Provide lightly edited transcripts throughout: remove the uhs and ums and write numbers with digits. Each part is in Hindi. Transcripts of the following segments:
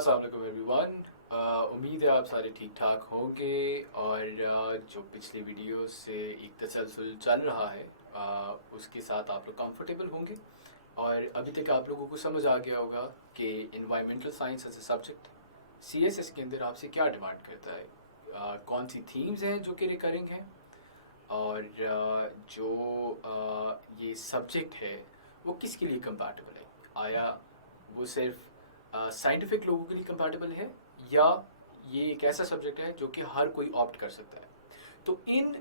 अस्सलाम वालेकुम एवरीवन। उम्मीद है आप सारे ठीक ठाक होंगे और जो पिछली वीडियो से एक तसलसल चल रहा है उसके साथ आप लोग कंफर्टेबल होंगे और अभी तक आप लोगों को समझ आ गया होगा कि environmental science as a subject CSS के अंदर आपसे क्या डिमांड करता है, कौन सी थीम्स हैं जो कि रिकरिंग हैं और जो ये सब्जेक्ट है वो किसके लिए कंपैटिबल है। आया वो सिर्फ साइंटिफिक लोगों के लिए कंपैटिबल है या ये एक ऐसा सब्जेक्ट है जो कि हर कोई ऑप्ट कर सकता है। तो इन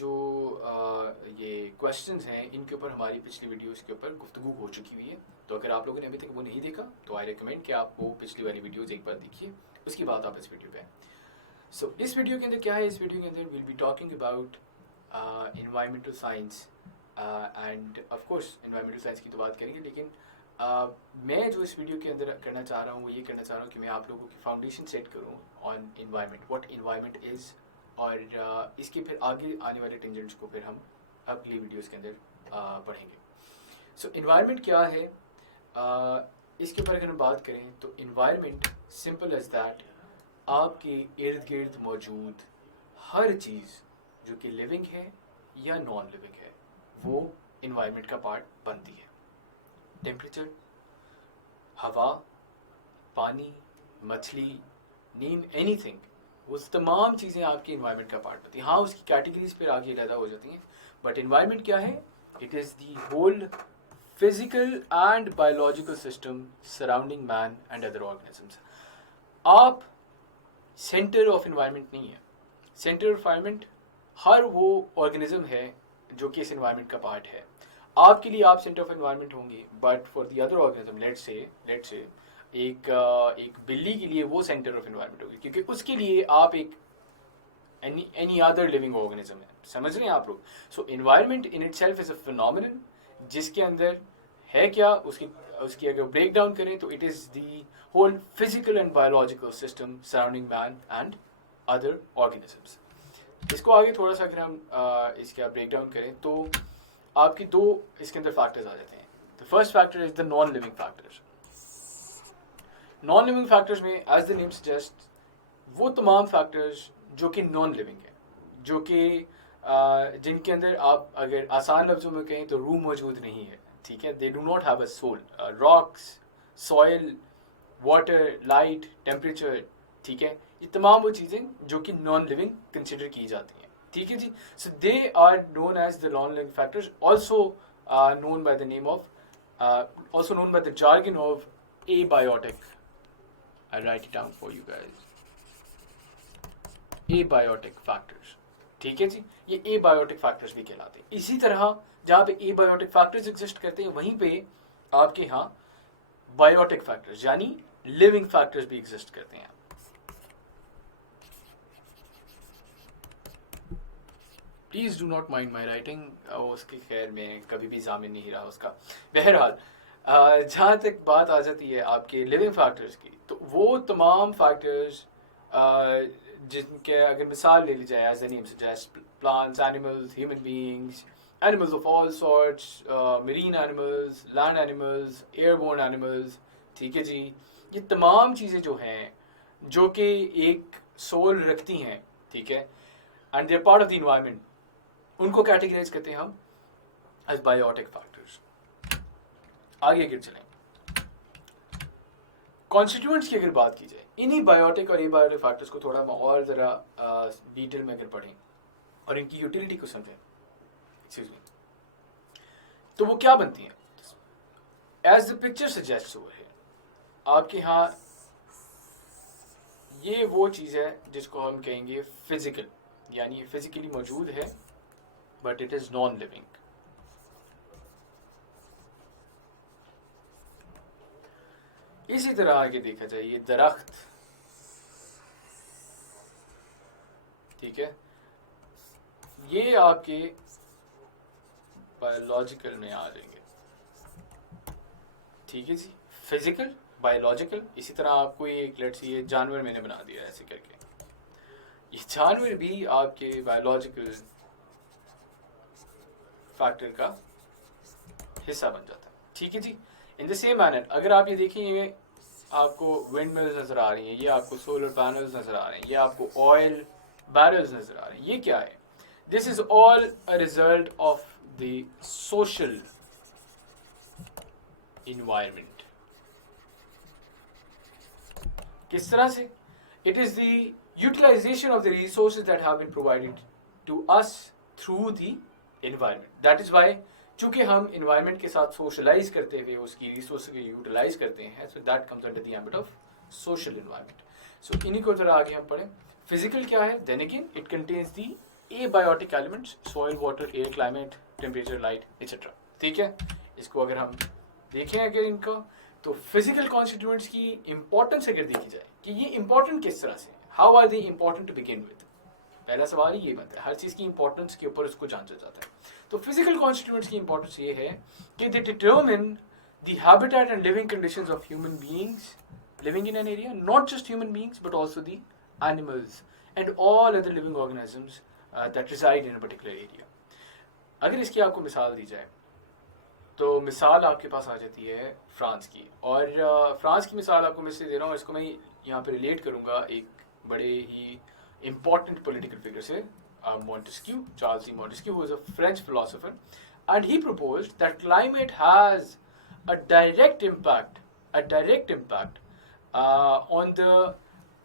जो ये क्वेश्चंस हैं इनके ऊपर हमारी पिछली वीडियोस के ऊपर गुफ्तगू हो चुकी हुई है। तो अगर आप लोगों ने अभी तक वो नहीं देखा तो आई रिकमेंड कि आप वो पिछली वाली वीडियोस एक बार देखिए, उसके बाद आप इस वीडियो पे आए। सो इस वीडियो के अंदर क्या है, इस वीडियो के अंदर will be talking about environmental science end of course environmental science की तो बात करेंगे, लेकिन मैं जो इस वीडियो के अंदर करना चाह रहा हूँ वो ये करना चाह रहा हूँ कि मैं आप लोगों की फाउंडेशन सेट करूँ on environment, what environment is, और इसके फिर आगे आने वाले टेंजेंट्स को फिर हम अगली वीडियोस के अंदर पढ़ेंगे। सो इन्वायरमेंट क्या है, इसके ऊपर अगर हम बात करें तो इन्वायरमेंट सिंपल एज दैट आपके इर्द गिर्द मौजूद हर चीज़ जो कि लिविंग है या नॉन लिविंग है वो इन्वायरमेंट का पार्ट बनती है। टेम्परेचर, हवा, पानी, मछली, नीम, एनीथिंग, वो तमाम चीज़ें आपकी इन्वायरमेंट का पार्ट होती हैं। हाँ, उसकी कैटेगरीज फिर आगे पैदा हो जाती हैं, बट इन्वायरमेंट क्या है? It is the whole physical and biological system surrounding man and other organisms. आप सेंटर ऑफ इन्वायरमेंट नहीं है। सेंटर ऑफ इन्वायरमेंट हर वो ऑर्गेनिज्म है जो कि इस इन्वायरमेंट का पार्ट है। आपके लिए आप सेंटर ऑफ एनवायरनमेंट होंगे, but for the other organism let's say एक बिल्ली के लिए वो सेंटर ऑफ एनवायरनमेंट होगी क्योंकि उसके लिए आप एक एनी अदर लिविंग ऑर्गेनिज्म है। समझ रहे हैं आप लोग? So environment in itself is a phenomenon जिसके अंदर है क्या, उसकी अगर ब्रेक डाउन करें तो it is the whole physical and biological system surrounding man and other organisms. इसको आगे थोड़ा सा अगर हम इसका ब्रेक डाउन करें तो आपकी दो इसके अंदर फैक्टर्स आ जाते हैं। The first factor is the non living factors. Non living factors में एज द नेम सजेस्ट वो तमाम फैक्टर्स जो कि नॉन लिविंग है, जो कि जिनके अंदर आप अगर आसान लफ्जों में कहें तो रूह मौजूद नहीं है। ठीक है, they do not have a soul. Rocks, soil, water, light, temperature, ठीक है, ये तमाम वो चीज़ें जो कि नॉन लिविंग कंसिडर की जाती हैं। ठीक है जी। So they are known as the non living factors, also known by the name of also known by the jargon of abiotic. I write it down for you guys. Abiotic factors. ठीक है जी, ये abiotic factors भी कहलाते हैं। इसी तरह जहाँ पे abiotic factors एग्जिस्ट करते हैं वहीं पे आपके यहाँ biotic factors यानी living factors भी एग्जिस्ट करते हैं। Please do not mind my writing, उसकी खैर में कभी भी जामिन नहीं रहा उसका। बहरहाल जहाँ तक बात आ जाती है आपके लिविंग फैक्टर्स की, तो वो तमाम फैक्टर्स जिनके अगर मिसाल ले ली जाए as the name suggest, plants, animals, human beings, animals of all sorts, marine animals, land animals, airborne animals, ठीक है जी, ये तमाम चीज़ें जो हैं जो कि एक सोल रखती हैं, ठीक है, and they are part of the environment, उनको कैटेगराइज करते हैं हम एज बायोटिक फैक्टर्स। आगे गिर चलें, कॉन्स्टिट्यूएंट्स की अगर बात की जाए, इन्हीं बायोटिक और एबायोटिक फैक्टर्स को थोड़ा और ज़रा डिटेल में अगर पढ़ें और इनकी यूटिलिटी को समझें, एक्सक्यूज मी, तो वो क्या बनती हैं? As the picture suggest over है, आपके यहाँ ये वो चीज़ है जिसको हम कहेंगे फिजिकल, यानी ये फिजिकली मौजूद है but it is non living. इसी तरह आगे देखा जाए, ये दरख्त, ठीक है, ये आपके बायोलॉजिकल में आ जाएंगे। ठीक है जी, फिजिकल, बायोलॉजिकल। इसी तरह आपको एक लेट्स ये जानवर मैंने बना दिया ऐसे करके, ये जानवर भी आपके बायोलॉजिकल फैक्टर का हिस्सा बन जाता है। ठीक है जी। इन द सेम मैनर अगर आप ये देखें, ये आपको विंड मिल्स नज़र आ रही हैं, ये आपको सोलर पैनल्स नज़र आ रहे हैं, ये आपको ऑयल बैरल्स नज़र आ रहे हैं, ये क्या है? This is all a result of the social environment. किस तरह से? It is the utilisation of the resources that have been provided to us through the environment. That is why, चूंकि हम इन्वायरमेंट के साथ सोशलाइज करते हुए उसकी रिसोर्स को यूटिलाइज करते हैं, so that comes under the ambit of social environment. So इन्हीं को जरा आगे हम पढ़ें। फिजिकल क्या है? Then again it contains the abiotic elements, soil, water, air, climate, temperature, light etcetera. ठीक है, इसको अगर हम देखें अगर इनका, तो फिजिकल कॉन्स्टिट्यूएंट्स की इंपॉर्टेंस अगर देखी जाए कि ये इंपॉर्टेंट किस तरह से, how are they important to begin with, पहला सवाल ही ये बनता है। हर चीज़ की इंपॉर्टेंस के ऊपर उसको जांचा जाता है। तो फिजिकल कॉन्स्टिट्यूएंट्स की इंपॉर्टेंस ये है कि दे determine the habitat and living conditions of human beings living in an area, not just human beings but also the animals and all other living organisms that reside in a particular area. अगर इसकी आपको मिसाल दी जाए तो मिसाल आपके पास आ जाती है फ्रांस की, और फ्रांस की मिसाल आपको मैं इससे दे रहा हूँ, इसको मैं यहाँ पे रिलेट करूँगा एक बड़े ही important political figure से, Montesquieu, Charles E. Montesquieu, who was a French philosopher, and he proposed that climate has a direct impact on the,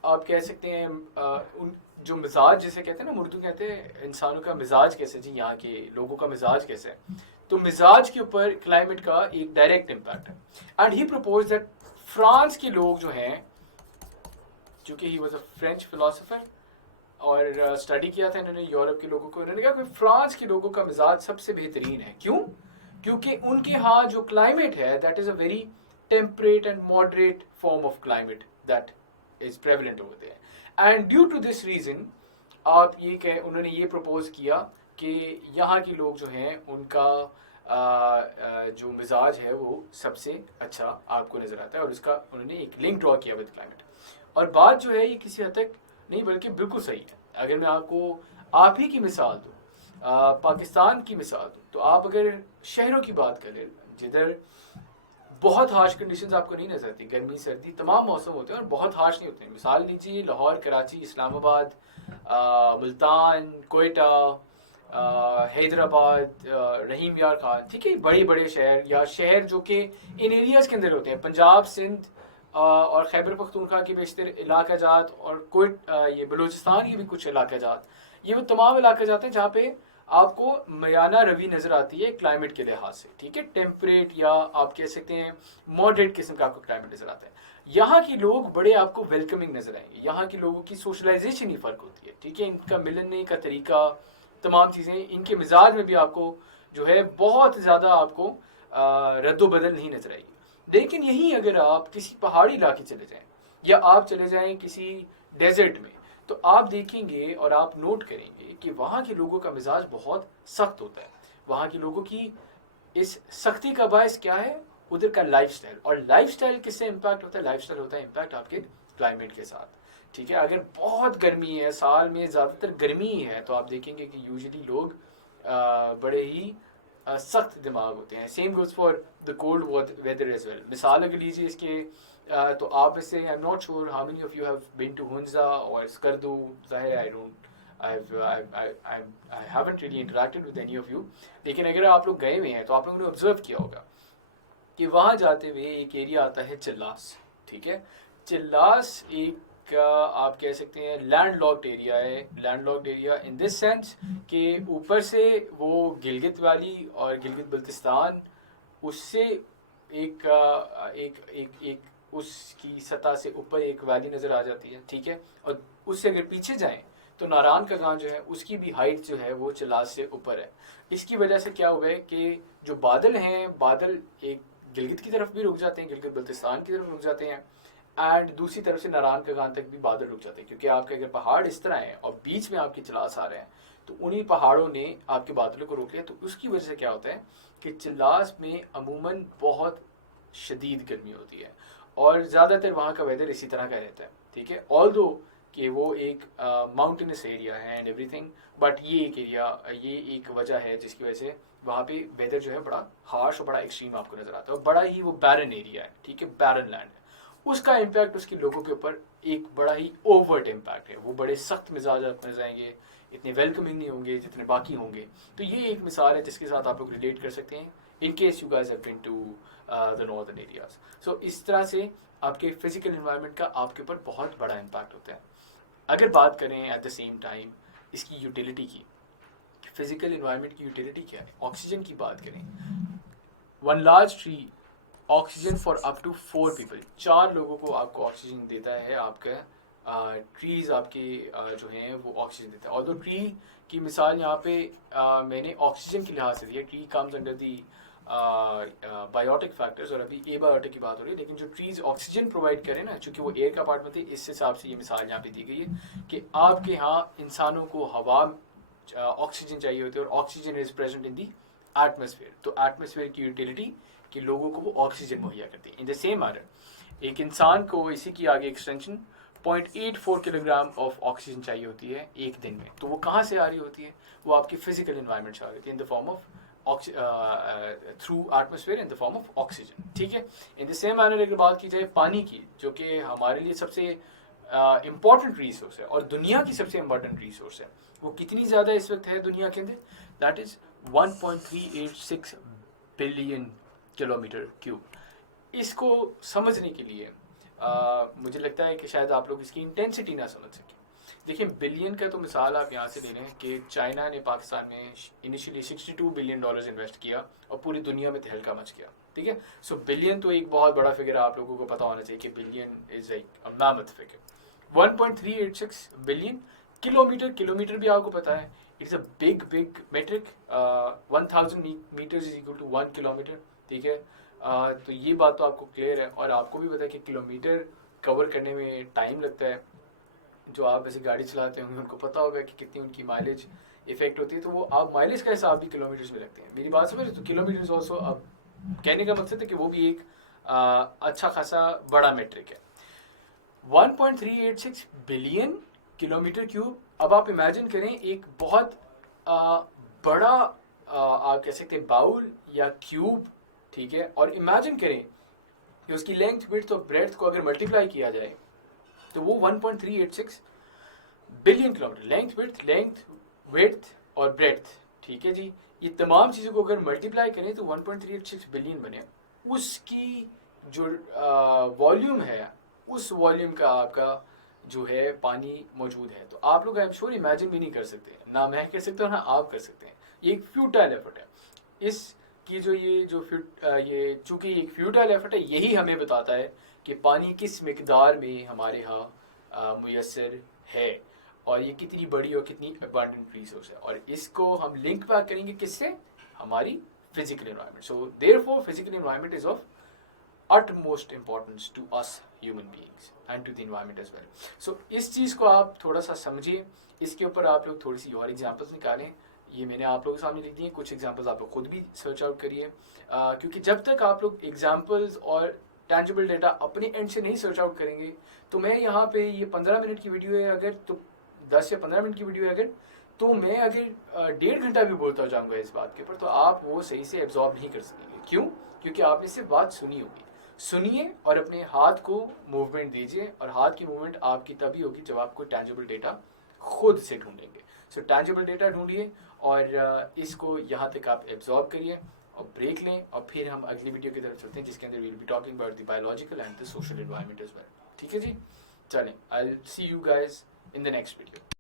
आप कह सकते हैं उन जो मिजाज जिसे कहते हैं ना, मुर्दू कहते हैं इंसानों का मिजाज कैसे, जी यहाँ के लोगों का मिजाज कैसे है, तो मिजाज के ऊपर क्लाइमेट का एक डायरेक्ट इम्पैक्ट है। And he propose that France के लोग जो हैं, चूंकि he was a French philosopher और स्टडी किया था इन्होंने यूरोप के लोगों को, इन्होंने कहा कि फ्रांस के लोगों का मिजाज सबसे बेहतरीन है। क्यों? क्योंकि उनके यहाँ जो क्लाइमेट है that is a very temperate and moderate form of climate that is prevalent over there, and due to this reason आप ये कह, उन्होंने ये प्रपोज किया कि यहाँ के लोग जो हैं उनका जो मिजाज है वो सबसे अच्छा आपको नजर आता है, और इसका उन्होंने एक लिंक ड्रॉ किया विद क्लाइमेट। और बात जो है ये किसी हद तक नहीं बल्कि बिल्कुल सही है। अगर मैं आपको आप ही की मिसाल दूँ, पाकिस्तान की मिसाल दूँ, तो आप अगर शहरों की बात करें जिधर बहुत हार्श कंडीशंस आपको नहीं नजर आती, गर्मी सर्दी तमाम मौसम होते हैं और बहुत हार्श नहीं होते हैं। मिसाल लीजिए लाहौर, कराची, इस्लामाबाद, मुल्तान, कोयटा, हैदराबाद, रहीम यार खान, ठीक है, बड़े बड़े शहर या शहर जो कि इन एरियाज़ के अंदर होते हैं, पंजाब, सिंध और खैबर पख्तूनख्वा के बेशतर इलाका जात, और कोई ये बलूचिस्तान के भी कुछ इलाका जात, ये वो तमाम इलाका जाते हैं जहाँ पे आपको मयाना रवि नजर आती है क्लाइमेट के लिहाज से। ठीक है, टेम्परेट या आप कह सकते हैं मॉडरेट किस्म का आपको क्लाइमेट नजर आता है। यहाँ के लोग बड़े आपको वेलकमिंग नजर आएंगे, यहाँ के लोगों की सोशलाइजेशन ही फ़र्क होती है। ठीक है, इनका मिलने का तरीका, तमाम चीज़ें, इनके मिजाज में भी आपको जो है बहुत ज़्यादा आपको रद्दोबदल नहीं नजर आएगी। लेकिन यहीं अगर आप किसी पहाड़ी इलाके चले जाएं या आप चले जाएं किसी डेजर्ट में, तो आप देखेंगे और आप नोट करेंगे कि वहाँ के लोगों का मिजाज बहुत सख्त होता है। वहाँ के लोगों की इस सख्ती का बायस क्या है? उधर का लाइफस्टाइल। और लाइफस्टाइल किससे इम्पैक्ट होता है? लाइफस्टाइल होता है इम्पैक्ट आपके क्लाइमेट के साथ। ठीक है, अगर बहुत गर्मी है, साल में ज़्यादातर गर्मी ही है, तो आप देखेंगे कि यूजुअली लोग बड़े ही सख्त दिमाग होते हैं। Same goes for the cold weather as well. मिसाल अगर लीजिए इसके, तो आप में से, I am not sure how many of you have been to Hunza और स्कर्दू, ज़ाहिर I don't, I haven't really interacted with any of you, लेकिन अगर आप लोग गए हुए हैं तो आप लोगों ने ऑब्जर्व किया होगा कि वहाँ जाते हुए एक एरिया आता है चिल्लास। ठीक है, चिल्लास एक आप कह सकते हैं लैंडलॉक्ड एरिया है। Landlocked area in this sense कि ऊपर से वो गिलगित वैली और गिलगित बल्तिस्तान, उससे एक एक एक एक उसकी सतह से ऊपर एक वैली नज़र आ जाती है। ठीक है, और उससे अगर पीछे जाएं तो नारायण का गांव जो है उसकी भी हाइट जो है वो चिल्लास से ऊपर है। इसकी वजह से क्या हुआ है कि जो बादल हैं, बादल एक गिलगित की तरफ भी रुक जाते हैं, गिलगित बल्तिस्तान की तरफ रुक जाते हैं, एंड दूसरी तरफ से नारायण का गांव तक भी बादल रुक जाते हैं, क्योंकि आपके अगर पहाड़ इस तरह हैं और बीच में आपके चिल्लास आ रहे हैं तो उन्हीं पहाड़ों ने आपके बादलों को रोक लिया। तो उसकी वजह से क्या होता है कि चिल्लास में अमूमन बहुत शदीद गर्मी होती है और ज़्यादातर वहाँ का वेदर इसी तरह का रहता है। ठीक है, ऑल्दो कि वो एक माउंटेनस एरिया है एंड एवरीथिंग, बट ये एक एरिया, ये एक वजह है जिसकी वजह से वहाँ पे वेदर जो है बड़ा हार्श और बड़ा एक्सट्रीम आपको नज़र आता है, और बड़ा ही वो बैरन एरिया है। ठीक है, बैरन लैंड है। उसका इम्पैक्ट उसके लोगों के ऊपर एक बड़ा ही ओवर्ट इम्पैक्ट है। वो बड़े सख्त मिजाज बन जाएंगे, इतने वेलकमिंग नहीं होंगे जितने बाकी होंगे। तो ये एक मिसाल है जिसके साथ आप लोग रिलेट कर सकते हैं in case you guys have been to the northern areas. So इस तरह से आपके फिजिकल इन्वायरमेंट का आपके ऊपर बहुत बड़ा इम्पैक्ट होता है। अगर बात करें एट द सेम टाइम इसकी यूटिलिटी की, फिजिकल इन्वायरमेंट की यूटिलिटी क्या है, ऑक्सीजन की बात करें, one large tree oxygen for up to 4 people, 4 लोगों को आपको ऑक्सीजन देता है। आपका ट्रीज आपके जो हैं वो ऑक्सीजन देता है। और तो ट्री की मिसाल यहाँ पे मैंने ऑक्सीजन के लिहाज से दी है। Tree comes under the biotic factors, और अभी एबायोटिक की बात हो रही है। लेकिन जो ट्रीज ऑक्सीजन प्रोवाइड करें ना, चूंकि वो एयर का पार्ट में थे, इस हिसाब से ये मिसाल यहाँ पे दी गई है कि आपके यहाँ इंसानों को हवा ऑक्सीजन चाहिए होती है, और oxygen is present in the atmosphere. तो एटमोसफेयर की यूटिलिटी कि लोगों को वो ऑक्सीजन मुहैया करती है। इन द सेम मैनर एक इंसान को इसी की आगे एक्सटेंशन 0.84 किलोग्राम ऑफ ऑक्सीजन चाहिए होती है एक दिन में। तो वो कहाँ से आ रही होती है, वो आपकी फिजिकल इन्वायरमेंट से आ रही है in the form of through atmosphere in the form of oxygen. ठीक है। इन द सेम मैनर अगर बात की जाए पानी की, जो कि हमारे लिए सबसे इम्पॉर्टेंट रिसोर्स है और दुनिया की सबसे इम्पॉर्टेंट रिसोर्स है, वो कितनी ज़्यादा इस वक्त है दुनिया के अंदर, that is 1.386 billion kilometre cube. इसको समझने के लिए मुझे लगता है कि शायद आप लोग इसकी इंटेंसिटी ना समझ सकें। देखिए बिलियन का तो मिसाल आप यहाँ से ले रहे हैं कि चाइना ने पाकिस्तान में इनिशियली $62 बिलियन इन्वेस्ट किया और पूरी दुनिया में तहलका मच गया। ठीक है। सो बिलियन तो एक बहुत बड़ा फिगर आप लोगों को पता होना चाहिए कि billion is like a mammoth figure. 1.386 billion kilometre, kilometre भी आपको पता है it's a big metric. 1000 metres is equal to 1 kilometre. ठीक है। तो ये बात तो आपको क्लियर है, और आपको भी पता है कि किलोमीटर कवर करने में टाइम लगता है। जो आप ऐसे गाड़ी चलाते होंगे उनको पता होगा कि कितनी उनकी माइलेज इफेक्ट होती है। तो वो आप माइलेज का हिसाब भी किलोमीटर्स में रखते हैं। मेरी बात समझ रहे? तो किलोमीटर्स ऑल्सो, अब कहने का मकसद है कि वो भी एक अच्छा खासा बड़ा मेट्रिक है। 1.386 बिलियन किलोमीटर क्यूब। अब आप इमेजिन करें एक बहुत बड़ा आप कह सकते हैं बाउल या क्यूब। ठीक है। और इमेजिन करें कि उसकी लेंथ, विड्थ और ब्रेड्थ को अगर मल्टीप्लाई किया जाए तो वो 1.386 बिलियन किलोमीटर, लेंथ विड्थ और ब्रेड्थ। ठीक है जी। ये तमाम चीज़ों को अगर मल्टीप्लाई करें तो 1.386 बिलियन बने। उसकी जो वॉल्यूम है, उस वॉल्यूम का आपका जो है पानी मौजूद है। तो आप लोग आई एम श्योर इमेजिन भी नहीं कर सकते, ना मैं कर सकता हूँ ना आप कर सकते हैं। ये एक फ्यूटाइल एफर्ट है। इस कि ये चूंकि एक फ्यूटाइल एफर्ट है, यही हमें बताता है कि पानी किस मिकदार में हमारे यहाँ मुयस्सर है, और ये कितनी बड़ी और कितनी अबंडेंट रिसोर्स है। और इसको हम लिंक बैक करेंगे किससे, हमारी physical environment. So therefore physical environment is of utmost importance to us human beings and to the environment as well. So इस चीज़ को आप थोड़ा सा समझिए। इसके ऊपर आप लोग थोड़ी सी और एग्जांपल्स निकालें। ये मैंने आप लोगों के सामने लिख दिए, कुछ एग्जांपल्स आप लोग खुद भी सर्च आउट करिए, क्योंकि जब तक आप लोग एग्जांपल्स और टैंजिबल डेटा अपने एंड से नहीं सर्च आउट करेंगे, तो मैं यहाँ पे ये 15 मिनट की वीडियो है अगर, तो 10 या 15 मिनट की वीडियो है अगर, तो मैं अगर 1.5 घंटा भी बोलता जाऊँगा इस बात के ऊपर, तो आप वो सही से एब्जॉर्ब नहीं कर सकेंगे। क्यों? क्योंकि आपने सिर्फ बात सुनी होगी। सुनिए और अपने हाथ को मूवमेंट दीजिए, और हाथ की मूवमेंट आपकी तभी होगी जब आप कोई टैंजिबल डेटा खुद से ढूंढेंगे। सो टैंजिबल डेटा ढूंढिए और इसको यहाँ तक आप एब्जॉर्ब करिए और ब्रेक लें, और फिर हम अगली वीडियो की तरफ चलते हैं जिसके अंदर we will be talking about the biological and the social environment as well. ठीक है जी, चलें, I will see you guys in the next video.